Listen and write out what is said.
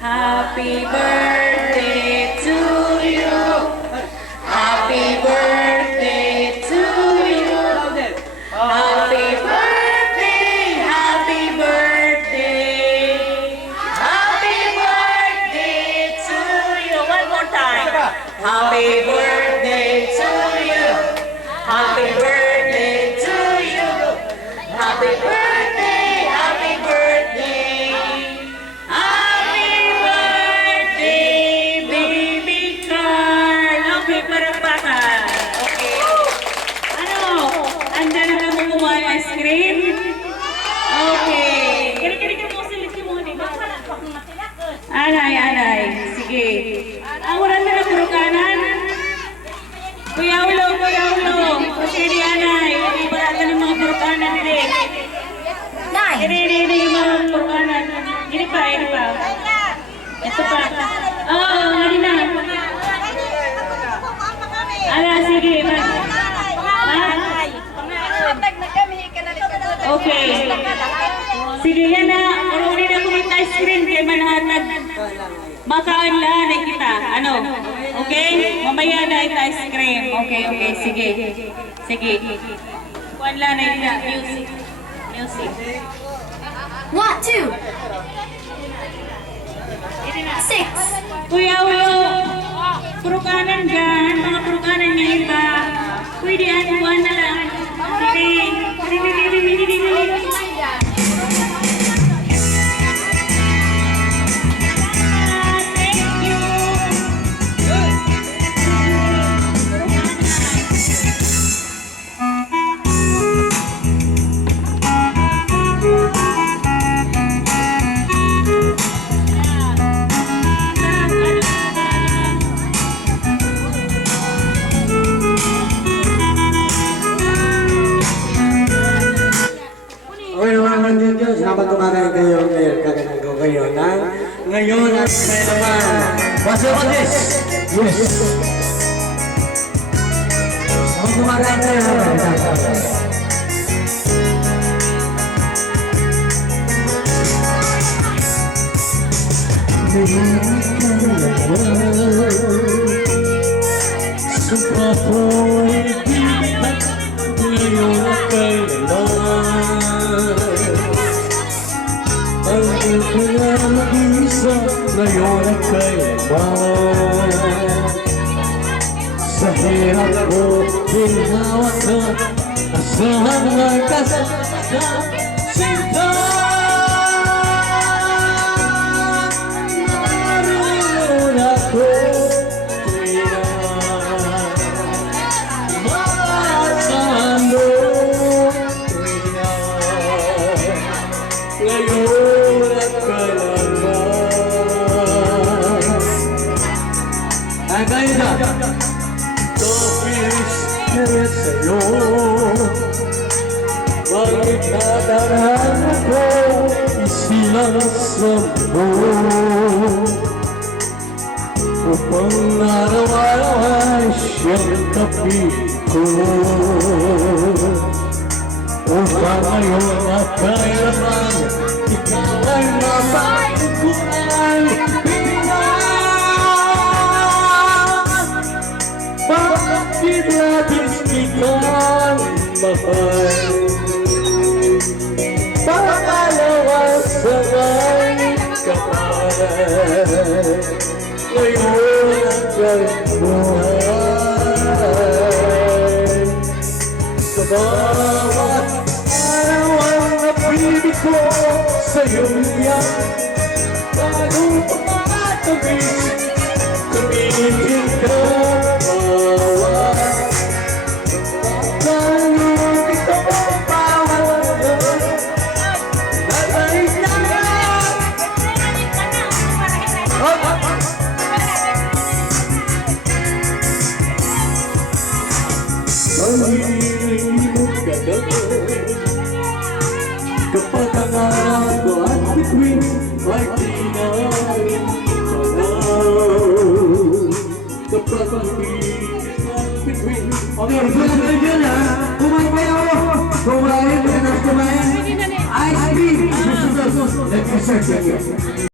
Happy birthday to you. Happy birthday to you. Happy birthday, happy birthday. Happy birthday to you. One more time. Happy birthday to you. Happy birthday to you. Happy birthday, happy birthday. Happy birthday, baby Carl. Okay, parapakan. Okay. Ano? Anda na ka mo kumuha ng ice cream? Okay. Kiri-kiri ka mo silit mo ni. Anay. Sige. Awaran na puro kanan. Kuya Ulo. Kasi di anay. Ibarat ka ng mga puro kanan nila. Ini yung mga puro kanan. Ini pa. Ito pa. Oo, hindi na. Sige. Okay. Sige yan na. Marunong na kumita ice cream kay manahatag. Makaanlaan na kita. Ano? Okay? Mamaya na ito ice cream. Okay. Sige. Kuanla na ito. Music. 1, 2, 6. Kuya Ulo, purukanan gan, mga purukanan niya iba. Pwede anuan na lang. Selamat kemarin kayo kagandang ko kayo ng ngayon at may naman Basotis! Yes! Selamat kemarin kayo sumpah po'y bigat ngayon at kailanman ang kaya mag-isa ngayon at kailanman sa hirap ko hinawa ka asahan nga kasama sinta naroon ako tuwina maasahan mo tuwina ngayon at kailanman ay kayo na Topis kaya sa'yo bakit nadaraan ako isilang sa mundo upang araw-araw ay siyang tabi ko upang ngayon at kailanman ikaw ay mapagkuhan bakit labis kitang mahal pangalawa sabay kapal ngayon ang buhay sa bawat araw ang napili ko sa'yo yan bagong pagkatabi tumigil ka kapag ang araw ko at bituin ay tinarin panaw kapag ang bituin at bituin okay, sulat na dyan ha kumain kayo kumain ice cream let me search again